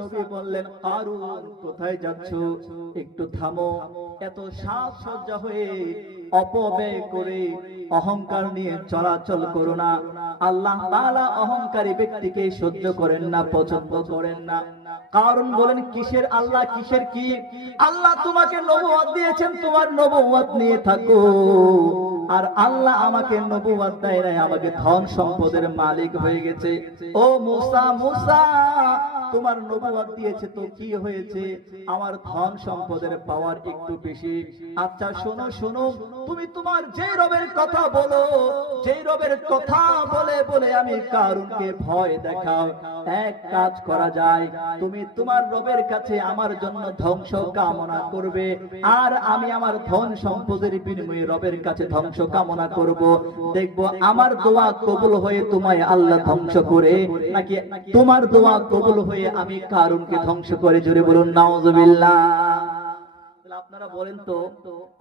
নবী বললেন, কারুন কোথায় যাচ্ছ? একটু থামো। এত সাজসজ্জা হয়ে অপব্যয় করে অহংকার নিয়ে চলাচল করো না। আল্লাহ তাআলা অহংকারী ব্যক্তিকে সহ্য করেন না, পছন্দ করেন না। কারণ বলেন, কিসের আল্লাহ, কিসের কি? আল্লাহ তোমাকে নবুয়ত দিয়েছেন, তোমার নবুয়ত নিয়ে থাকো। আর আল্লাহ আমাকে নবুয়ত দেয় নাই, আমাকে ধন সম্পদের মালিক হয়ে গেছে। ও মুসা, মুসা তোমার নবুয়ত দিয়েছে তো কি হয়েছে? আমার ধন সম্পদের পাওয়ার একটু বেশি। আচ্ছা শোনো শোনো, তুমি তোমার যে রবের কথা বলো, যে রবের কথা বলে বলে আমি কারুনকে ভয় দেখাও, এক কাজ করা যায়, তুমি তোমার রবের কাছে আমার জন্য ধ্বংস কামনা করবে, আর আমি আমার ধন সম্পদের বিনিময়ে রবের কাছে ধ্বংস কামনা করব। দেখবো আমার দোয়া কবুল হয়ে তোমায় আল্লাহ ধ্বংস করে, নাকি তোমার দোয়া কবুল হয়ে আমি কারুনকে ধ্বংস করে। জোরে বলুন নাউজুবিল্লাহ। আপনারা বলেন তো,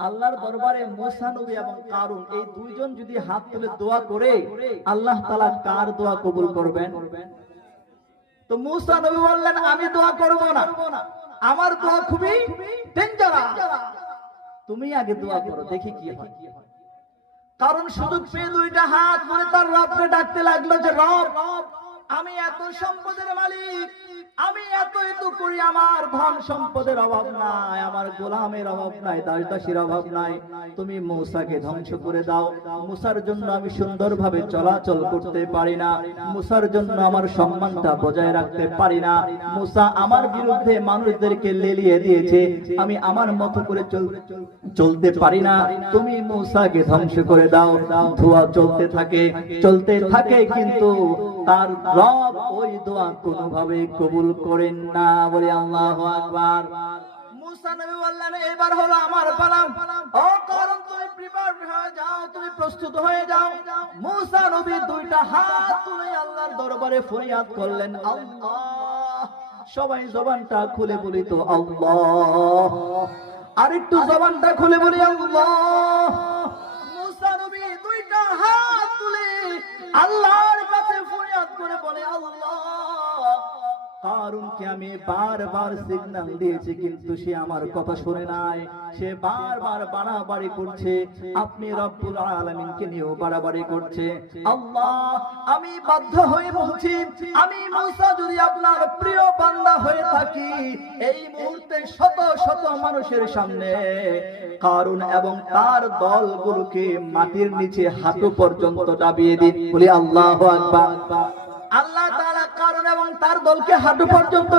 আল্লাহর দরবারে মুসা নবী এবং কারুন এই দুইজন যদি হাত তুলে দোয়া করে, আল্লাহ তাআলা কার দোয়া কবুল করবেন? তো মুসা নবী বললেন, আমি দোয়া করব না, আমার দোয়া খুবই ডেঞ্জারাস, তুমি আগে দোয়া করো, দেখি কি হয়। কারণ সুযোগ পেয়ে দুইটা হাত ধরে তার রবকে ডাকতে লাগলো যে, রব, আমি এত সম্পদের মালিক, আমি এত এত করি, আমার ধন সম্পদের অভাব নাই, আমার গোলামের অভাব নাই, দাসদাসীর অভাব নাই, তুমি মূসাকে ধ্বংস করে দাও। মূসার জন্য আমি সুন্দরভাবে চলাচল করতে পারি না, মূসার জন্য আমার সম্মানটা বজায় রাখতে পারি না, মূসা আমার বিরুদ্ধে মানুষদেরকে লেলিয়ে দিয়েছে, আমি আমার মতো করে চলতে পারি না, তুমি মূসাকে ধ্বংস করে দাও। ধোয়া চলতে থাকে, চলতে থাকে, কিন্তু তার রব ওই দোয়া কোনোভাবে কবুল করেন না। বলে আল্লাহু আকবার। মুসা নবী বললেন, এবার হলো আমার পালা, ও কারণ তুমি প্রিপেয়ার হয়ে যাও, তুমি প্রস্তুত হয়ে যাও। মুসা নবী দুইটা হাত তুলে আল্লাহর দরবারে ফরিয়াদ করলেন, আল্লাহ। সবাই জবানটা খুলে বলি তো আল্লাহ, আরেকটু জবানটা খুলে বলি আল্লাহ। মুসা নবী দুইটা হাত তুলে আল্লাহর কাছে ফরিয়াদ করে বলে, আল্লাহ, কারুনকে আমি বারবার সিগন্যাল দিয়েছি, কিন্তু সে আমার কথা শুনে নাই, সে বারবার বাড়াবাড়ি করছে, আপনি রব্বুল আলামিনকে নিয়েও বাড়াবাড়ি করছে। আল্লাহ, আমি বাধ্য হয়ে বলছি, আমি মূসা যদি আপনার প্রিয় বান্দা হয়ে থাকি, এই মুহূর্তে শত শত মানুষের সামনে কারুন এবং তার দলগুলোকে মাটির নিচে হাঁটু পর্যন্ত দাবিয়ে দিন। বলি আল্লাহু আকবার। আল্লাহ তাআলা কারুন এবং তার দলকে হাঁটু পর্যন্ত